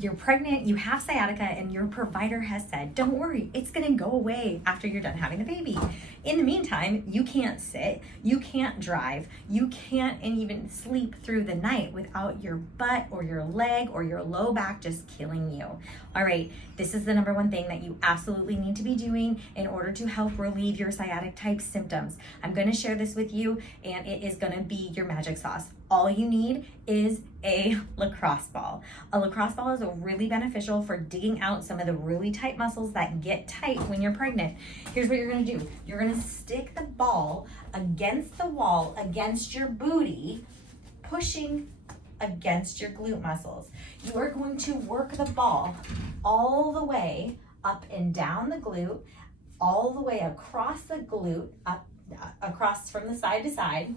You're pregnant, you have sciatica, and your provider has said, don't worry, it's gonna go away after you're done having the baby. In the meantime, you can't sit, you can't drive, you can't even sleep through the night without your butt or your leg or your low back just killing you. All right, this is the number one thing that you absolutely need to be doing in order to help relieve your sciatic type symptoms. I'm gonna share this with you, and it is gonna be your magic sauce. All you need is a lacrosse ball. A lacrosse ball is really beneficial for digging out some of the really tight muscles that get tight when you're pregnant. Here's what you're gonna do. You're gonna stick the ball against the wall, against your booty, pushing against your glute muscles. You are going to work the ball all the way up and down the glute, all the way across the glute, up, across from the side to side.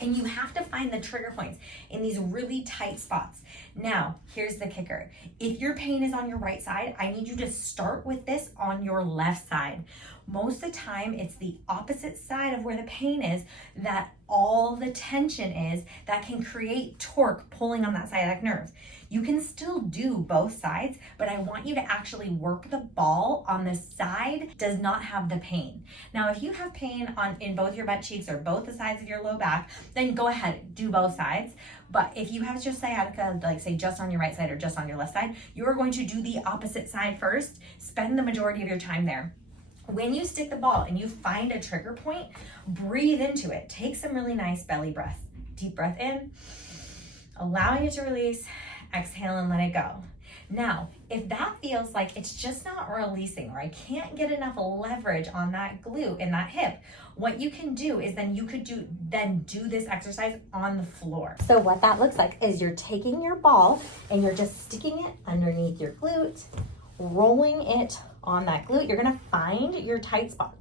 And you have to find the trigger points in these really tight spots. Now, here's the kicker. If your pain is on your right side, I need you to start with this on your left side. Most of the time, it's the opposite side of where the pain is that all the tension is that can create torque pulling on that sciatic nerve. You can still do both sides, but I want you to actually work the ball on the side does not have the pain. Now, if you have pain in both your butt cheeks or both the sides of your low back, then go ahead, do both sides. But if you have just sciatica, like say just on your right side or just on your left side, you're going to do the opposite side first, spend the majority of your time there. When you stick the ball and you find a trigger point, breathe into it. Take some really nice belly breath. Deep breath in, allowing it to release, exhale and let it go. Now, if that feels like it's just not releasing or I can't get enough leverage on that glute and that hip, what you can do is then you could do this exercise on the floor. So what that looks like is you're taking your ball and you're just sticking it underneath your glute, rolling it on that glute. You're gonna find your tight spots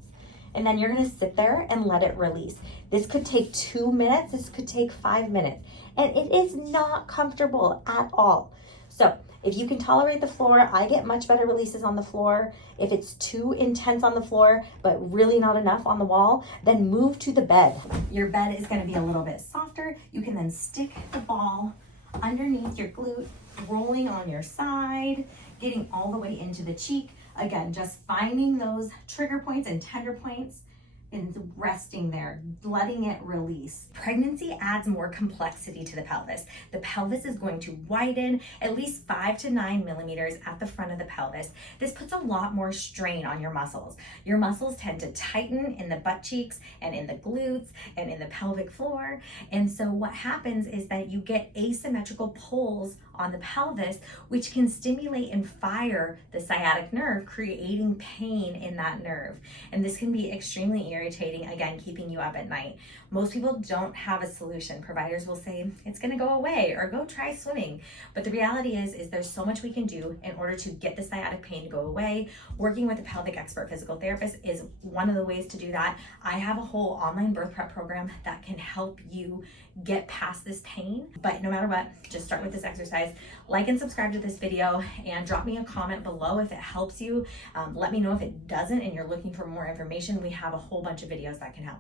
and then you're gonna sit there and let it release. This could take 2 minutes, this could take 5 minutes, and it is not comfortable at all. So if you can tolerate the floor, I get much better releases on the floor. If it's too intense on the floor, but really not enough on the wall, then move to the bed. Your bed is gonna be a little bit softer. You can then stick the ball underneath your glute, rolling on your side, getting all the way into the cheek. Again, just finding those trigger points and tender points and resting there, letting it release. Pregnancy adds more complexity to the pelvis. The pelvis is going to widen at least 5 to 9 millimeters at the front of the pelvis. This puts a lot more strain on your muscles. Your muscles tend to tighten in the butt cheeks and in the glutes and in the pelvic floor. And so what happens is that you get asymmetrical pulls on the pelvis, which can stimulate and fire the sciatic nerve, creating pain in that nerve. And this can be extremely irritating, again, keeping you up at night. Most people don't have a solution. Providers will say, it's gonna go away or go try swimming. But the reality is there's so much we can do in order to get the sciatic pain to go away. Working with a pelvic expert physical therapist is one of the ways to do that. I have a whole online birth prep program that can help you get past this pain. But no matter what, just start with this exercise. Like and subscribe to this video and drop me a comment below if it helps you. Let me know if it doesn't and you're looking for more information. We have a whole bunch of videos that can help.